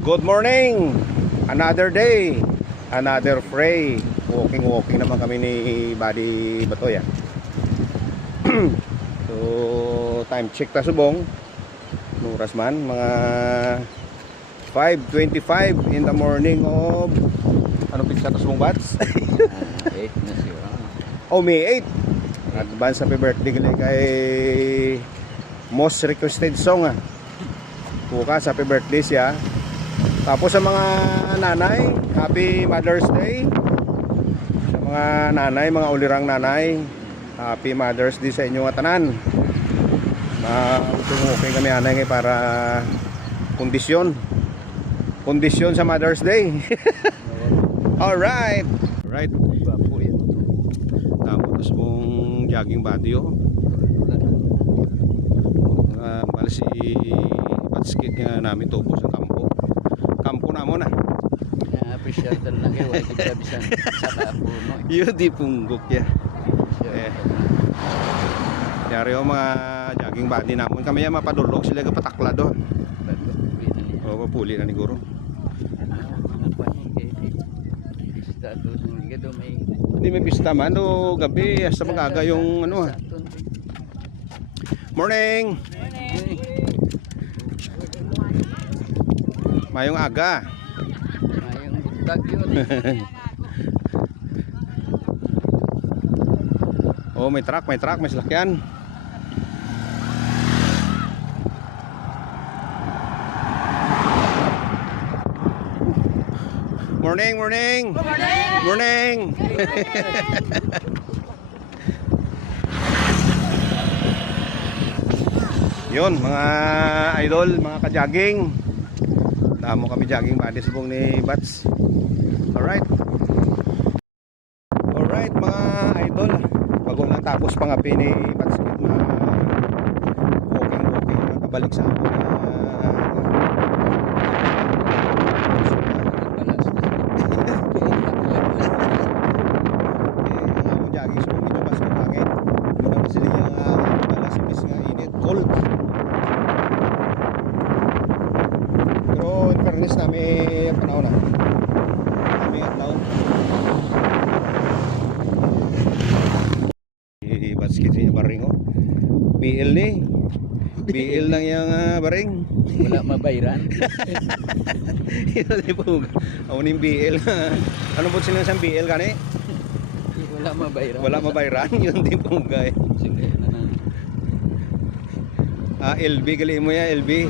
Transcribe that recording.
Good morning! Another day, another fray. Walking naman kami ni Buddy Batoy. So, time check ta subong. Nuras man, mga 5:25 in the morning of ano pizza ta subong bats? 8 na siya. Oh, May 8. Advance happy birthday kay most requested song bukas happy birthday siya. Tapos sa mga nanay, happy Mother's Day. Sa mga nanay, mga ulirang nanay, happy Mother's Day sa inyong tanan. Utong-okay kami anay para kondisyon sa Mother's Day. Alright. Right. Tapos mong jogging body bali si Patskit nga namin tubo sa kampo na mo na. Appreciate na kayo ay bisan sa puno. Yun di punggok ya. Yari o mga jogging body namon kami ya mapadulog sila ka patakla do. O mapuli na ni guro. Hindi may pista man o gabi hasta magaga yung ano Morning. Mayong aga. Mayong butag yun. Oh, may truck, may sasakyan. Morning. Yun, mga idol, mga ka-jogging. Damo kami jogging body subong ni Bats. Alright, mga idol. Bago lang tapos pangapi ni Bats na walking nakabalik sa ako jogging subong ni Bats kung bakit muna sila yung balas imbis nga init cold. Pero in fairness namin panahon na kami at taon basket niya baring BL ni BL lang yung baring Wala mabayran. yun po ako ni BL ano po sila sa BL kani Wala mabayran. Yun din po guys. Sige na. LB gali mo ya LB